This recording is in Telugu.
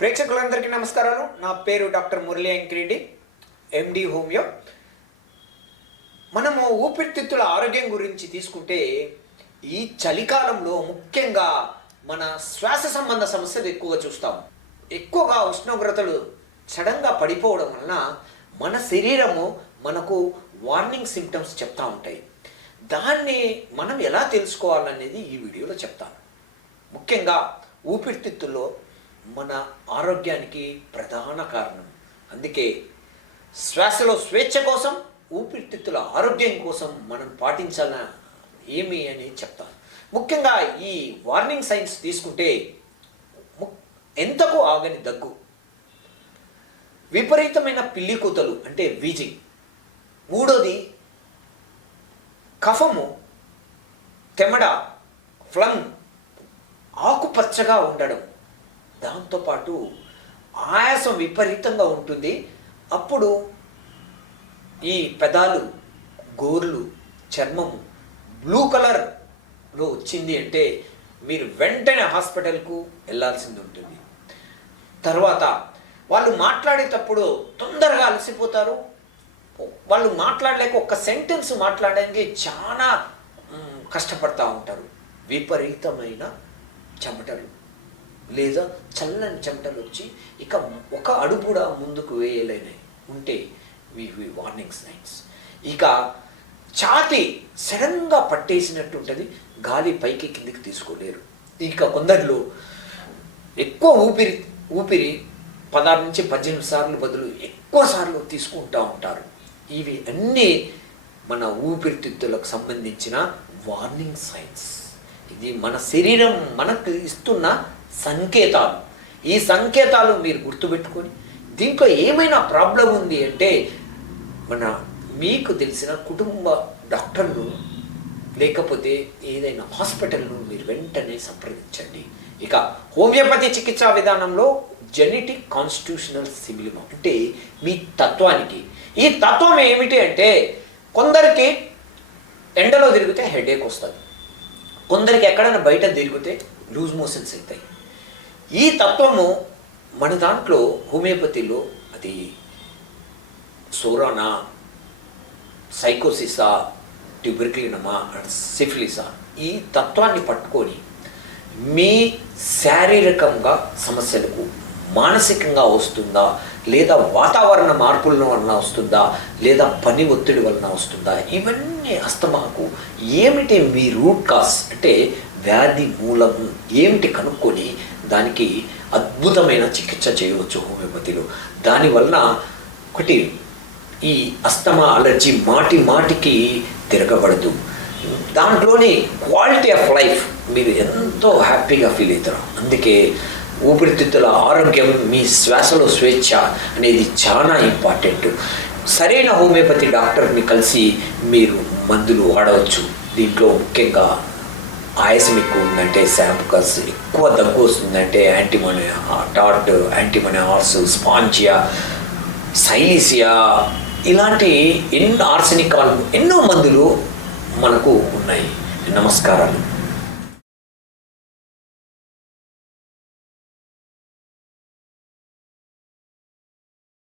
ప్రేక్షకులందరికీ నమస్కారాలు. నా పేరు డాక్టర్ మురళీ వెంకరెడ్డి, ఎండి హోమియో. మనము ఊపిరితిత్తుల ఆరోగ్యం గురించి తీసుకుంటే ఈ చలికాలంలో ముఖ్యంగా మన శ్వాస సంబంధ సమస్యలు ఎక్కువగా చూస్తాం. ఎక్కువగా ఉష్ణోగ్రతలు సడన్గా పడిపోవడం వలన మన శరీరము మనకు వార్నింగ్ సిమ్టమ్స్ చెప్తూ ఉంటాయి. దాన్ని మనం ఎలా తెలుసుకోవాలనేది ఈ వీడియోలో చెప్తాను. ముఖ్యంగా ఊపిరితిత్తుల్లో మన ఆరోగ్యానికి ప్రధాన కారణం. అందుకే శ్వాసలో స్వేచ్ఛ కోసం, ఊపిరితిత్తుల ఆరోగ్యం కోసం మనం పాటించాలని ఏమి అని చెప్తాను. ముఖ్యంగా ఈ వార్నింగ్ సైన్స్ తీసుకుంటే ఎంతకు ఆగని దగ్గు, విపరీతమైన పిల్లి కూతలు అంటే వీజింగ్, మూడోది కఫము, తెమడ, ఫ్లంగ్ ఆకుపచ్చగా ఉండడం, దాంతోపాటు ఆయాసం విపరీతంగా ఉంటుంది. అప్పుడు ఈ పెదాలు, గోర్లు, చర్మము బ్లూ కలర్లో వచ్చింది అంటే మీరు వెంటనే హాస్పిటల్కు వెళ్ళాల్సింది ఉంటుంది. తర్వాత వాళ్ళు మాట్లాడేటప్పుడు తొందరగా అలసిపోతారు. వాళ్ళు మాట్లాడలేక ఒక్క సెంటెన్స్ మాట్లాడడానికి చాలా కష్టపడతా ఉంటారు. విపరీతమైన చెమటలు లేదా చల్లని చెమటలు వచ్చి ఇక ఒక అడుగు కూడా ముందుకు వేయలేని ఉంటే ఇవి వార్నింగ్ సైన్స్. ఇక ఛాతీ సడన్గా పట్టేసినట్టు ఉంటుంది, గాలి పైకి కిందికి తీసుకోలేరు. ఇక కొందరిలో ఎక్కువ ఊపిరి 16 నుంచి 18 సార్లు బదులు ఎక్కువ సార్లు తీసుకుంటూ ఉంటారు. ఇవి అన్నీ మన ఊపిరితిత్తులకు సంబంధించిన వార్నింగ్ సైన్స్. ఇది మన శరీరం మనకు ఇస్తున్న సంకేతాలు. ఈ సంకేతాలు మీరు గుర్తుపెట్టుకొని దీంట్లో ఏమైనా ప్రాబ్లం ఉంది అంటే మీకు తెలిసిన కుటుంబ డాక్టర్ను లేకపోతే ఏదైనా హాస్పిటల్ను మీరు వెంటనే సంప్రదించండి. ఇక హోమియోపతి చికిత్సా విధానంలో జెనెటిక్ కాన్స్టిట్యూషనల్ సిమిలిమం అంటే మీ తత్వానికి. ఈ తత్వం ఏమిటి అంటే కొందరికి ఎండలో తిరిగితే హెడేక్ వస్తుంది, కొందరికి ఎక్కడైనా బయట తిరిగితే లూజ్ మోషన్స్ అవుతాయి. ఈ తత్వము మన దాంట్లో హోమియోపతిలో అది సోరానా, సైకోసిసా, ట్యూబర్క్లినమా, సిఫిలిసా, ఈ తత్వాన్ని పట్టుకొని మీ శారీరకంగా సమస్యలకు మానసికంగా వస్తుందా, లేదా వాతావరణ మార్పుల వలన వస్తుందా, లేదా పని ఒత్తిడి వలన వస్తుందా, ఇవన్నీ అస్తమాకు ఏమిటి మీ రూట్ కాజ్ అంటే వ్యాధి మూలం ఏమిటి కనుక్కొని దానికి అద్భుతమైన చికిత్స చేయవచ్చు హోమియోపతిలో. దానివలన ఒకటి ఈ అస్తమా, అలర్జీ మాటికి తిరగబడదు. దాంట్లోని క్వాలిటీ ఆఫ్ లైఫ్ మీరు ఎంతో హ్యాపీగా ఫీల్ అవుతారు. అందుకే ఊపిరితిత్తుల ఆరోగ్యం, మీ శ్వాసలో స్వేచ్ఛ అనేది చాలా ఇంపార్టెంట్. సరైన హోమియోపతి డాక్టర్ని కలిసి మీరు మందులు వాడవచ్చు. దీంట్లో ముఖ్యంగా ఆయాసం ఎక్కువ ఉందంటే శాంపుకస్, ఎక్కువ దగ్గు వస్తుందంటే యాంటీమోనియా టాట్, యాంటీమోనియా హార్స్, స్పాంజియా, సైలీసియా, ఇలాంటి ఆర్సెనికాల్ ఎన్నో మందులు మనకు ఉన్నాయి. నమస్కారాలు.